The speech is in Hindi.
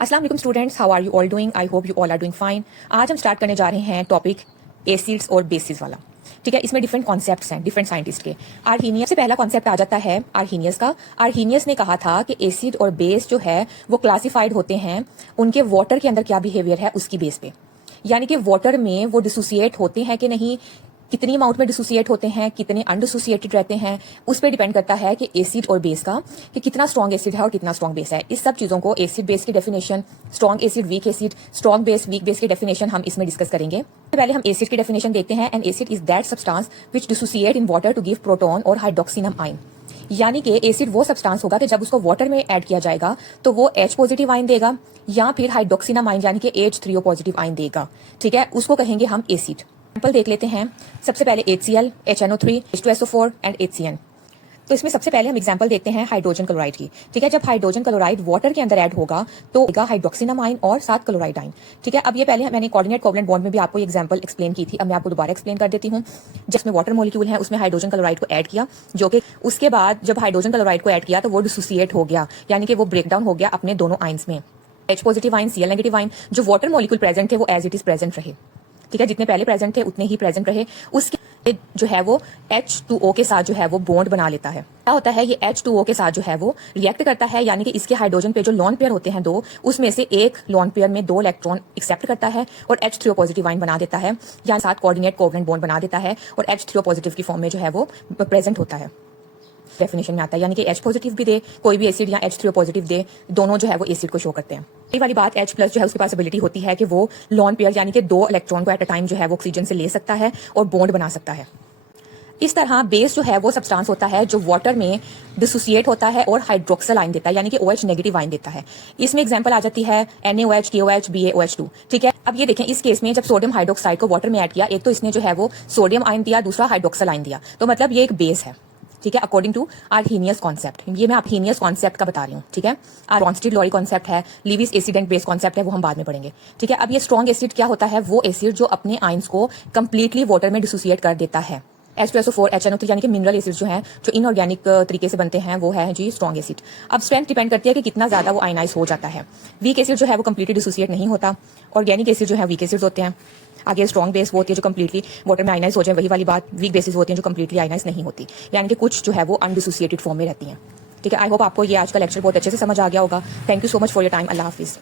अस्सलाम वालेकुम students, how are you all doing? I hope you all are doing fine. आज हम स्टार्ट करने जा रहे हैं टॉपिक एसिड्स और बेसिस वाला। ठीक है, इसमें डिफरेंट कॉन्सेप्ट्स हैं डिफरेंट साइंटिस्ट के। आर्हीनियस से पहला कॉन्सेप्ट आ जाता है आर्हीनियस का। आर्हीनियस ने कहा था कि एसिड और बेस जो है वो क्लासिफाइड होते हैं उनके वाटर के अंदर क्या बिहेवियर है उसकी बेस पे, यानी कि वाटर में वो डिसोसिएट होते हैं कि नहीं, कितनी अमाउंट में डिसोसिएट होते हैं, कितने अनडिसोसिएटेड रहते हैं, उस पर डिपेंड करता है कि एसिड और बेस का कि कितना स्ट्रॉन्ग एसिड है और कितना स्ट्रॉन्ग बेस है। इस सब चीजों को एसिड बेस की definition, strong acid weak acid, strong base weak base की डेफिनेशन हम इसमें डिस्कस करेंगे। पहले हम एसिड की डेफिनेशन देखते हैं। And acid is that substance which dissociate in water to give proton और हाइड्रोक्सिनम आयन। यानी कि एसिड वो सब्सटेंस होगा कि जब उसको वाटर में ऐड किया जाएगा तो वो H पॉजिटिव आयन देगा या फिर हाइड्रोक्सिनम आयन यानी कि H3O पॉजिटिव आयन देगा। ठीक है, उसको कहेंगे हम एसिड। एग्जाम्पल देख लेते हैं। सबसे पहले HCl, HNO3, H2SO4 and HCN। तो इसमें सबसे पहले हम एग्जांपल देखते हैं हाइड्रोजन क्लोराइड की। ठीक है, जब हाइड्रोजन क्लोराइड वाटर के अंदर ऐड होगा तो होगा हाइड्रोक्सिनम आयन और साथ क्लोराइड आयन। ठीक है, अब ये पहले मैंने कोऑर्डिनेट कोवलेंट बॉन्ड में भी आपको एग्जांपल एक्सप्लेन की थी, अब मैं आपको दोबारा एक्सप्लेन कर देती हूँ। जिसमें वाटर मॉलिक्यूल है उसमें हाइड्रोजन क्लोराइड को ऐड किया, जो कि उसके बाद जब हाइड्रोजन क्लोराइड को ऐड किया तो वो डिसोसिएट हो गया, यानी कि वो ब्रेकडाउन हो गया अपने दोनों आयन्स में। H positive ion, Cl negative ion, जो वाटर मॉलिक्यूल प्रेजेंट थे वो एज इट इज प्रेजेंट रहे। ठीक है, जितने पहले प्रेजेंट थे उतने ही प्रेजेंट रहे। उसके जो है वो H2O के साथ जो है वो बॉन्ड बना लेता है। क्या होता है, ये H2O के साथ जो है वो रिएक्ट करता है, यानी कि इसके हाइड्रोजन पे जो लोन पेयर होते हैं दो, उसमें से एक लोन पेयर में 2 इलेक्ट्रॉन एक्सेप्ट करता है और H3O पॉजिटिव आयन बना देता है, या साथ कोऑर्डिनेट कोवलेंट बॉन्ड बना देता है और H3O पॉजिटिव की फॉर्म में जो है वो प्रेजेंट होता है। डेफिनेशन में आता है, यानी कि H पॉजिटिव भी दे कोई भी एसिड या H3O पॉजिटिव दे, दोनों जो है वो एसिड को शो करते हैं। ये वाली बात H प्लस जो है उसकी पॉसिबिलिटी होती है कि वो लोन पेयर यानी कि 2 इलेक्ट्रॉन को एट अ टाइम जो है वो ऑक्सीजन से ले सकता है और बॉन्ड बना सकता है। इस तरह बेस जो है वो सब्सटेंस होता है जो वाटर में डिसोसिएट होता है और हाइड्रोक्सिल आयन देता है, यानी कि OH नेगेटिव आयन देता है। इसमें एग्जांपल आ जाती है NaOH, KOH, BaOH2। ठीक है, अब ये देखें, इस केस में जब सोडियम हाइड्रोक्साइड को वाटर में ऐड किया, एक तो इसने जो है वो सोडियम आयन दिया, दूसरा हाइड्रोक्सिल आयन दिया, तो मतलब ये एक बेस है। ठीक है, अकॉर्डिंग टू आर्हीनियस कॉन्सेप्ट। ये मैं आर्हीनियस कॉन्सेप्ट का बता रही हूँ। ठीक है, ब्रॉन्स्टीड लॉरी कॉन्सेप्ट है, Lewis acid and base concept है, वो हम बाद में पढ़ेंगे। ठीक है, अब ये स्ट्रॉन्ग एसिड क्या होता है, वो एसिड जो अपने आयंस को कंप्लीटली वाटर में डिसोसिएट कर देता है। H2SO4, HNO3 यानी कि मिनरल एसिड जो हैं, जो इनऑर्गेनिक तरीके से बनते हैं, वो है जी स्ट्रॉन्ग एसिड। अब स्ट्रेंथ डिपेंड करती है कि कितना ज्यादा वो आयनाइज हो जाता है। वीक एसिड जो है वो कंप्लीटली डिसोसिएट नहीं होता। ऑर्गेनिक एसिड जो है वीक एसिड होते हैं। आगे स्ट्रॉन्ग बेस वो होती है जो कंप्लीटली वाटर में आयनाइज हो जाए, वही वाली बात। वीक बेसिस होती है जो कंप्लीटली आयनाइज नहीं होती, यानी कि कुछ जो है वो अनडिसोसिएटेड फॉर्म में रहती हैं। ठीक है, आई होप आपको ये आज का लेक्चर बहुत अच्छे से समझ आ गया होगा। Thank you so much for your time. Allah Hafiz.